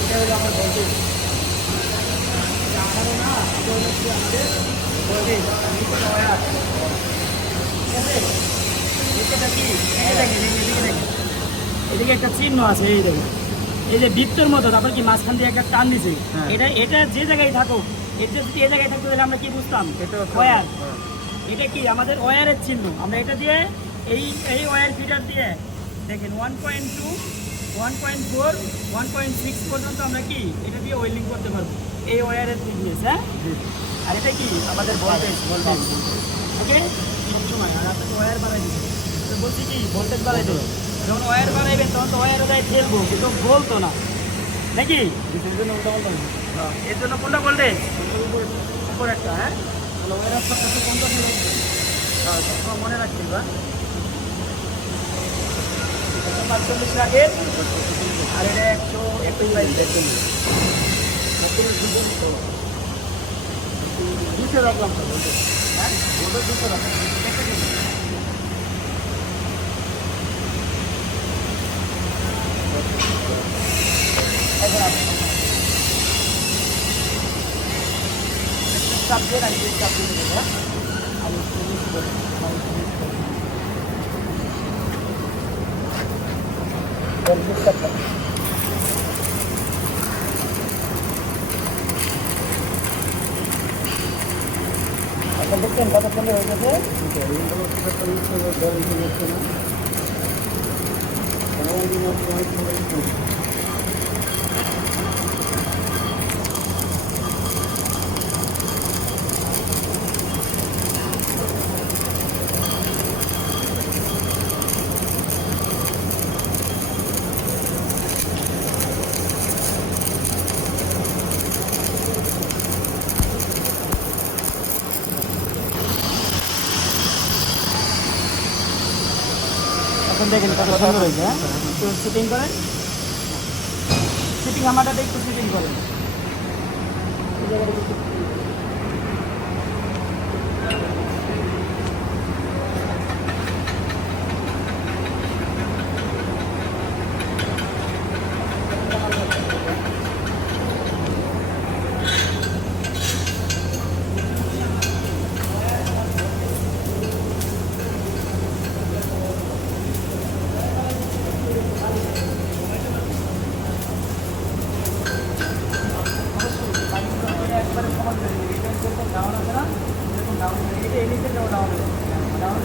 এটা হলো আমার ভোল্টেজ আমারও না কি আমাদের ভোল্টেজ ঠিক আছে নিচেটা কি এদিকে একটা চিহ্ন আছে এই দেখেন এই যে বৃত্তর মতো তারপর কি মাঝখান দিয়ে একটা টান দিছে? হ্যাঁ। এটা এটা যে জায়গায় থাকুক এটা যদি এই জায়গায় থাকতো তাহলে আমরা কি বুঝতাম? এটা হচ্ছে- হ্যাঁ। এটা কি? আমাদের ওয়্যারের চিহ্ন। আমরা এটা দিয়ে এই এই ওয়্যার ফিটার দিয়ে দেখেন one point two one point four one point six পর্যন্ত আমরা কি এটা দিয়ে ওয়েল্ডিং করতে পারব। এই ওয়্যারের থিকনেস হ্যাঁ? আর এটা কি? আমাদের ভোল্টেজ ভোল্টেজ ওকে সবসময় আর আপনাকে ওয়্যার বাড়াই দিবে। তো বলছি কি ভোল্টেজ বাড়াই দেবে। যখন ওয়্যার বাড়াইবেন তখন তো ওয়্যার ওদায় ফেলব কিন্তু বলতো না। নাকি? এই জন্য উল্টা পাল্টা এর জন্য কোনটা ভোল্টেজ উপর একটা হ্যাঁ? তাহলে ওয়্যার সবটা কোনটা হ্যাঁ মনে রাখতে বা পাঁচচল্লিশ রাখেন আর এটা একশো একটু নিচে রাখলাম তো বলতে। হ্যাঁ ওটা নিচে রাখলাম। চাপ দেখছেন কতক্ষণ হয়ে গেছে না। এখন দেখেন কত সুন্দর হয়েছে হ্যাঁ? একটু শুটিং করেন? শুটিং আমারটাতে একটু শুটিং করেন। একবারে সহজ হয়ে যাবে এটা যেরকম ডাউন আছে না এরকম ডাউন হয়ে এটা এমনিতে যেমন ডাউন হয়ে